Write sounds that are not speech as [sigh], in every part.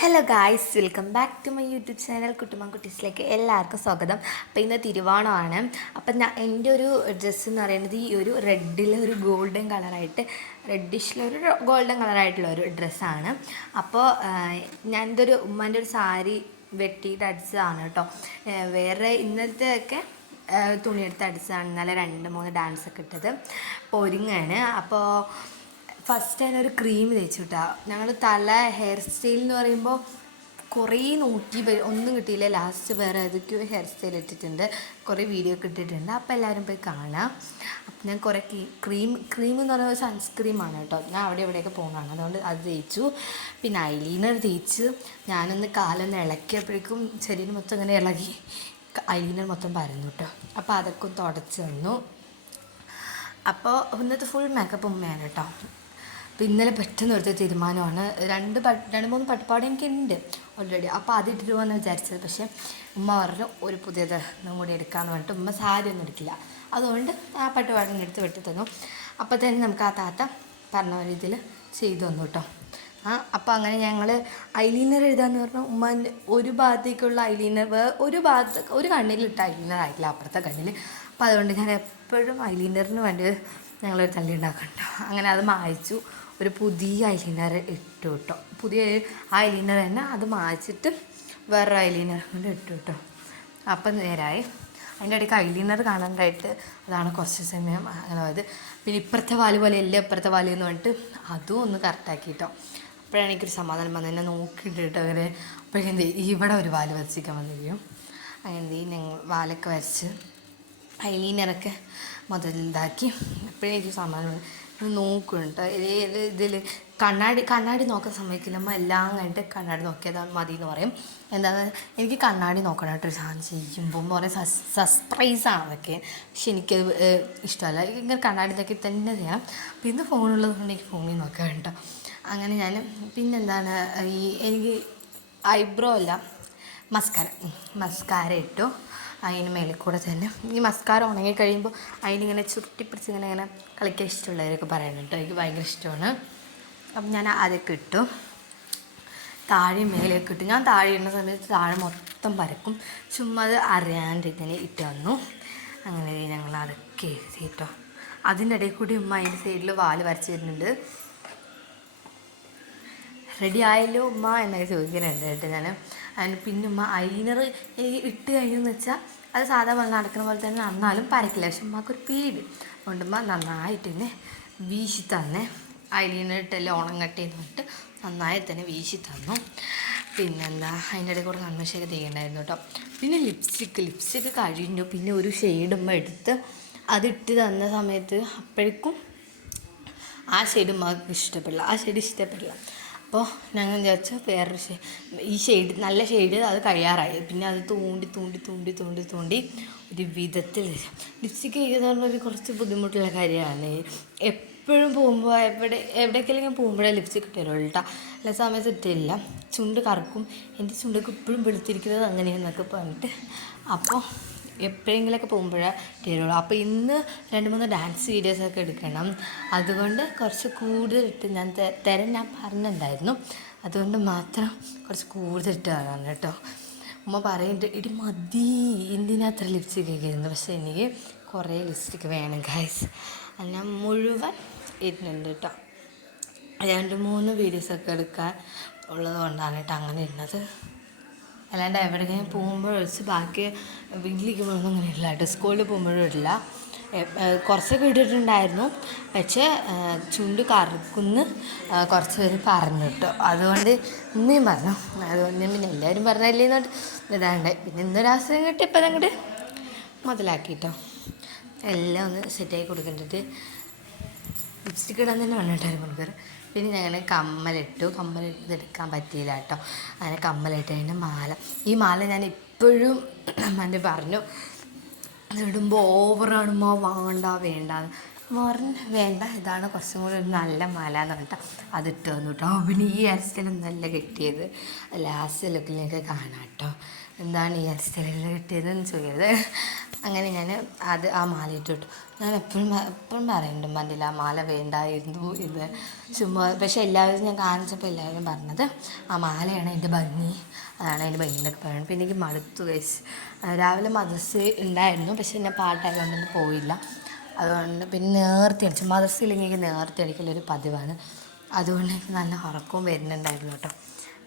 Hello guys welcome back to my YouTube channel കുട്ടുമാൻകുട്ടീസിലേക്ക് എല്ലാവർക്കും സ്വാഗതം. അപ്പോൾ ഇന്ന് തിരുവോണമാണ്. അപ്പം ഞാൻ എന്റെ ഒരു ഡ്രസ്സ് എന്ന് പറയുന്നത് ഈ ഒരു റെഡിലെ ഒരു ഗോൾഡൻ കളറായിട്ട് റെഡിഷിലൊരു ഗോൾഡൻ കളറായിട്ടുള്ള ഒരു ഡ്രസ്സാണ് അപ്പോൾ ഞാൻ ഇതൊരു ഉമ്മാന്റെ ഒരു സാരി വെട്ടിയിട്ട് അടിച്ചതാണ് കേട്ടോ. വേറെ ഇന്നത്തെ ഒക്കെ തുണിയെടുത്ത് അടിച്ചതാണ്. ഇന്നലെ രണ്ട് മൂന്ന് ഡാൻസ് ഒക്കെ ഇട്ടത്. അപ്പോൾ ഒരുങ്ങാണ് അപ്പോൾ ഫസ്റ്റ് ഒരു ക്രീം തേച്ചു കിട്ടാ ഞങ്ങൾ തല ഹെയർ സ്റ്റൈൽ എന്ന് പറയുമ്പോൾ കുറേ നോക്കി ഒന്നും കിട്ടിയില്ല. ലാസ്റ്റ് വേറെ ഏതൊക്കെയോ ഹെയർ സ്റ്റൈൽ ഇട്ടിട്ടുണ്ട്. കുറേ വീഡിയോ ഇട്ടിട്ടുണ്ട്. അപ്പോൾ എല്ലാവരും പോയി കാണാം. അപ്പം ഞാൻ കുറേ ക്രീം ക്രീം എന്ന് പറയുന്നത് സൺസ്ക്രീമാണ് കേട്ടോ. ഞാൻ അവിടെ ഇവിടെയൊക്കെ പോകുന്നതാണ് അതുകൊണ്ട് അത് തേച്ചു. പിന്നെ ഐലീനർ തേച്ച്. ഞാനൊന്ന് കാലൊന്ന് ഇളക്കിയപ്പോഴേക്കും ശരീരം മൊത്തം അങ്ങനെ ഇളകി ഐലീനർ മൊത്തം പരന്നു കേട്ടോ. അപ്പോൾ അതൊക്കെ തുടച്ച് തന്നു. അപ്പോൾ ഇന്നത്തെ ഫുൾ മേക്കപ്പ് ഉമ്മയാണ് കേട്ടോ. അപ്പോൾ ഇന്നലെ പെട്ടെന്ന് എടുത്ത തീരുമാനമാണ്. രണ്ട് രണ്ട് മൂന്ന് പട്ടുപാട് എനിക്കുണ്ട് ഓൾറെഡി അപ്പോൾ അത് ഇട്ടിട്ട് പോകുമെന്ന് വിചാരിച്ചത്. പക്ഷേ ഉമ്മ പറഞ്ഞു ഒരു പുതിയത് കൂടി എടുക്കാമെന്ന് പറഞ്ഞിട്ട് ഉമ്മ സാരി ഒന്നും എടുക്കില്ല. അതുകൊണ്ട് ആ പട്ടുപാടി എടുത്ത് വെട്ടി തന്നു. അപ്പോൾ തന്നെ നമുക്ക് ആ താത്ത പറഞ്ഞ രീതിയിൽ ചെയ്തു തന്നു കേട്ടോ ആ അപ്പോൾ അങ്ങനെ ഞങ്ങൾ ഐലീനർ എഴുതാന്ന് പറഞ്ഞാൽ ഉമ്മാന്റെ ഒരു ഭാഗത്തേക്കുള്ള ഐലീനർ വേറെ ഒരു ഭാഗത്ത് ഒരു കണ്ണിലിട്ട് ഐലീനർ ആയിട്ടില്ല അപ്പുറത്തെ കണ്ണിൽ അപ്പോൾ അതുകൊണ്ട് ഞാൻ എപ്പോഴും ഐലീനറിന് വേണ്ടി ഞങ്ങളൊരു തള്ളി ഉണ്ടാക്കണ്ട അങ്ങനെ അത് മായച്ചു. ഒരു പുതിയ ഐലൈനർ ഇട്ടു കേട്ടോ പുതിയ ഐലൈനർ തന്നെ അത് മായ്ച്ചിട്ട് വേറെ ഐലൈനർ കൊണ്ട് ഇട്ടു കേട്ടോ അപ്പം നേരായി. അതിന്റെ ഇടയ്ക്ക് ഐലീനർ കാണാനായിട്ട് അതാണ് കുറച്ച് സമയം അങ്ങനെ പോയത്. പിന്നെ ഇപ്പുറത്തെ വാൽ പോലെ അല്ല ഇപ്പുറത്തെ വാൽ എന്ന് പറഞ്ഞിട്ട് അതും ഒന്ന് കറക്റ്റാക്കി കേട്ടോ അപ്പോഴാണ് എനിക്കൊരു സമാധാനം വന്നത്. എന്നെ നോക്കിയിട്ട് അങ്ങനെ അപ്പോഴെന്ത് ഇവിടെ ഒരു വാൽ വരച്ചിരിക്കാൻ വന്നിരിക്കും അങ്ങനെ എന്ത് ചെയ്യും? ഞങ്ങൾ വാലൊക്കെ വരച്ച് ഐലീനറൊക്കെ മുതലിതാക്കി എനിക്ക് സമാധാനം നോക്കുന്നുണ്ട്. ഇതിൽ കണ്ണാടി കണ്ണാടി നോക്കാൻ സമ്മതിക്കില്ല. എല്ലാം കഴിഞ്ഞിട്ട് കണ്ണാടി നോക്കിയതാണ് മതി എന്ന് പറയും എന്താണ് എനിക്ക് കണ്ണാടി നോക്കണം കേട്ടോ. സാധനം ചെയ്യുമ്പോൾ എന്ന് പറയും സസ് സസ്പ്രൈസാണ് അതൊക്കെ. പക്ഷെ എനിക്ക് ഇഷ്ടമല്ല. ഇങ്ങനെ കണ്ണാടി നോക്കി തന്നെ ചെയ്യാം. പിന്നെ ഫോണുള്ളത് കൊണ്ട് എനിക്ക് ഫോണിൽ നോക്കാം കേട്ടോ അങ്ങനെ ഞാൻ പിന്നെന്താണ് ഈ എനിക്ക് ഐബ്രോ അല്ല മസ്കാര മസ്കാര ഇട്ടു. അതിന് മേളിൽ കൂടെ തന്നെ. ഈ മസ്കാര ഉണങ്ങി കഴിയുമ്പോൾ അതിനിങ്ങനെ ചുരുട്ടിപ്പിടിച്ച് ഇങ്ങനെ ഇങ്ങനെ കളിക്കാൻ ഇഷ്ടമുള്ളവരൊക്കെ പറയുന്നുണ്ട് എനിക്ക് ഭയങ്കര ഇഷ്ടമാണ്. അപ്പം ഞാൻ അതൊക്കെ ഇട്ടു. താഴെ മേലേക്ക് ഇട്ടു. ഞാൻ താഴെ ഇടുന്ന സമയത്ത് താഴെ മൊത്തം പരക്കും. ചുമ്മാ അത് അറിയാണ്ട് ഇതിനെ ഇട്ട് വന്നു അങ്ങനെ ഞങ്ങൾ അതൊക്കെ എഴുതി കേട്ടോ. അതിന്റെ ഇടയിൽ കൂടി ഉമ്മ അതിന്റെ സൈഡിൽ വാൽ വരച്ച് തരുന്നുണ്ട്. റെഡി ആയല്ലോ ഉമ്മ എന്നൊക്കെ ചോദിക്കുന്നുണ്ട് കേട്ടോ ഞാൻ അതിന് പിന്നെ ഉമ്മ ഐനർ ഇട്ട് കഴിഞ്ഞു എന്ന് വെച്ചാൽ അത് സാധാ നടക്കുന്ന പോലെ തന്നെ നന്നാലും പരക്കില്ല. പക്ഷെ ഉമ്മക്കൊരു പേടി. അതുകൊണ്ട് ഉമ്മ നന്നായിട്ട് തന്നെ വീശി തന്നെ. ഐലൈനർ ഇട്ടല്ലേ ഉണങ്ങട്ടെ പറഞ്ഞിട്ട് നന്നായി തന്നെ വീശി തന്നു. പിന്നെന്താ അതിന്റെ ഇടയിൽ കൂടെ കൺമശയൊക്കെ ചെയ്യണ്ടായിരുന്നു കേട്ടോ. പിന്നെ ലിപ്സ്റ്റിക്ക് ലിപ്സ്റ്റിക്ക് കഴിഞ്ഞു. പിന്നെ ഒരു ഷെയ്ഡ് ഉമ്മ എടുത്ത് അതിട്ട് തന്ന സമയത്ത് അപ്പോഴേക്കും ആ ഷെയ്ഡ് ഉമ്മക്ക് ഇഷ്ടപ്പെടില്ല. ആ ഷെയ്ഡ് ഇഷ്ടപ്പെടില്ല. അപ്പോൾ ഞങ്ങൾ വിചാരിച്ചു? വേറൊരു ഷെയ്ഡ് ഈ ഷെയ്ഡ് നല്ല ഷെയ്ഡ് അത് കഴിയാറായി. പിന്നെ അത് തൂണ്ടി തൂണ്ടി തൂണ്ടി തൂണ്ടി തൂണ്ടി ഒരു വിധത്തിൽ ലിപ്സ്റ്റിക്ക് ചെയ്യുന്ന ഒരു കുറച്ച് ബുദ്ധിമുട്ടുള്ള കാര്യമാണ്. എപ്പോഴും പോകുമ്പോൾ എവിടെ എവിടേക്കെങ്കിലും പോകുമ്പോഴേ ലിപ്സ്റ്റിക് ഇട്ടുള്ളൂ കേട്ടോ എല്ലാ സമയത്ത് ഇട്ടില്ല ചുണ്ട് കറക്കും. എന്റെ ചുണ്ടൊക്കെ ഇപ്പോഴും വെളുത്തിരിക്കുന്നത് അങ്ങനെയെന്നൊക്കെ പറഞ്ഞിട്ട്. അപ്പോൾ എപ്പോഴെങ്കിലുമൊക്കെ പോകുമ്പോഴേ തരുള്ളൂ അപ്പോൾ ഇന്ന് രണ്ട് മൂന്ന് ഡാൻസ് വീഡിയോസൊക്കെ എടുക്കണം. അതുകൊണ്ട് കുറച്ച് കൂടുതലിട്ട് ഞാൻ തരം ഞാൻ പറഞ്ഞിട്ടുണ്ടായിരുന്നു. അതുകൊണ്ട് മാത്രം കുറച്ച് കൂടുതലിട്ട് തരാണ് കേട്ടോ. ഉമ്മ പറയുന്നുണ്ട് ഇടി മതി എന്തിനാ അത്ര ലിപ്സ്റ്റിക് കഴിക്കുന്നത് പക്ഷേ എനിക്ക് കുറേ ലിപ്സ്റ്റിക് വേണം ഗൈസ് ഞാൻ മുഴുവൻ ഇരുന്നുണ്ട് കേട്ടോ. രണ്ട് മൂന്ന് വീഡിയോസൊക്കെ എടുക്കാൻ ഉള്ളത് കൊണ്ടാണ് കേട്ടോ അങ്ങനെ ഇരുന്നത് അല്ലാണ്ട് എവിടെയെങ്കിലും പോകുമ്പോൾ ഒഴിച്ച് ബാക്കി വീട്ടിലിരിക്കുമ്പോഴൊന്നും അങ്ങനെ ഇല്ല കേട്ടോ സ്കൂളിൽ പോകുമ്പോഴും ഇല്ല. കുറച്ചൊക്കെ ഇട്ടിട്ടുണ്ടായിരുന്നു. പക്ഷേ ചുണ്ട് കറുക്കുന്ന് കുറച്ച് പേര് പറഞ്ഞു കേട്ടോ. അതുകൊണ്ട് ഇന്നേം പറഞ്ഞു. അതുകൊണ്ട് പിന്നെ എല്ലാവരും പറഞ്ഞല്ലേ എന്നിട്ട് ഇതാണ്ട്. പിന്നെ ഇന്നൊരാശം കിട്ടി ഇപ്പം അങ്ങോട്ട് മുതലാക്കി കേട്ടോ എല്ലാം ഒന്ന് സെറ്റാക്കി കൊടുക്കേണ്ടിട്ട് ലിപ്സ്റ്റിക്ക് ഇടാൻ തന്നെ വേണം കേട്ടോ മണിക്കൂർ പിന്നെ ഞങ്ങൾ കമ്മലിട്ടു. കമ്മലിട്ട് എടുക്കാൻ പറ്റിയില്ല കേട്ടോ. അങ്ങനെ കമ്മലിട്ട് അതിന്റെ മാല. ഈ മാല ഞാൻ ഇപ്പോഴും [clears throat] അമ്മന്റെ പറഞ്ഞു. ഇടുമ്പോൾ ഓവറാണുമ്പോൾ വേണ്ട വേണ്ട പറഞ്ഞു വേണ്ട ഇതാണ് കുറച്ചും കൂടി ഒരു നല്ല മാല എന്ന് പറഞ്ഞിട്ട് അതിട്ട് വന്നു കേട്ടോ പിന്നെ ഈ ഹെയർ സ്റ്റൈലും നല്ല കിട്ടിയത് ലാസ്റ്റ് ലുക്കിലേക്ക് കാണാം കേട്ടോ എന്താണ് ഈ സ്റ്റൈലിൽ കിട്ടിയതെന്ന് ചോദിക്കരുത്. അങ്ങനെ ഞാൻ അത് ആ മാല ഇട്ടിട്ടു ഞാൻ എപ്പോഴും എപ്പോഴും പറയുന്നുണ്ട് മതില്ല ആ മാല വേണ്ടായിരുന്നു ഇത് ചുമ്മാ പക്ഷേ എല്ലാവരും ഞാൻ കാണിച്ചപ്പോൾ എല്ലാവരും പറഞ്ഞത് ആ മാലയാണ് എന്റെ ഭംഗി അതാണ് അതിന്റെ ഭംഗി എന്നൊക്കെ പറയുന്നത് പിന്നെ എനിക്ക് മടുത്തു വെച്ച് രാവിലെ മദ്രസ് ഉണ്ടായിരുന്നു പക്ഷേ ഞാൻ പാട്ടായതുകൊണ്ടൊന്നും പോയില്ല. അതുകൊണ്ട് പിന്നെ നേരത്തെ അടിച്ചു. മദ്രസയില്ലെങ്കിൽ എനിക്ക് നേരത്തെ അടിക്കലൊരു പതിവാണ്. അതുകൊണ്ട് എനിക്ക് നല്ല ഉറക്കവും വരുന്നുണ്ടായിരുന്നു കേട്ടോ.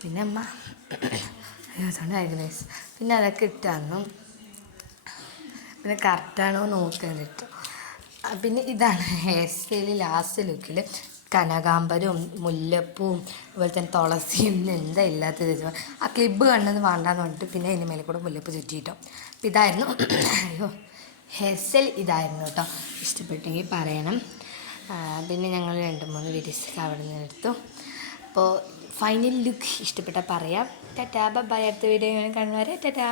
പിന്നെ അമ്മ അതുകൊണ്ടായിരുന്നു പിന്നെ അതൊക്കെ ഇട്ടാന്നു പിന്നെ കറക്റ്റാണോ നോക്കാൻ കേട്ടോ പിന്നെ ഇതാണ് ഹെയർ സ്റ്റൈൽ ലാസ്റ്റ് ലുക്കിൽ കനകാമ്പരും മുല്ലപ്പൂവും അതുപോലെ തന്നെ തുളസിയും എന്താ ഇല്ലാത്തത് ആ ക്ലിബ് കണ്ടത് വേണ്ടാന്ന് പറഞ്ഞിട്ട് പിന്നെ അതിന് മേലെ കൂടെ മുല്ലപ്പ് ചുറ്റിയിട്ടോ. ഇതായിരുന്നു. അയ്യോ. സ്റ്റൈൽ ഇതായിരുന്നു കേട്ടോ. ഇഷ്ടപ്പെട്ടെങ്കിൽ പറയണം. പിന്നെ ഞങ്ങൾ രണ്ട് മൂന്ന് വീഡിയോസ് അവിടെ നിന്ന് എടുത്തു. അപ്പോൾ ഫൈനൽ ലുക്ക് ഇഷ്ടപ്പെട്ടാൽ പറയാം. ടാറ്റാ ബൈ അടുത്ത വീഡിയോ കാണുന്നവരെ ടാറ്റാ.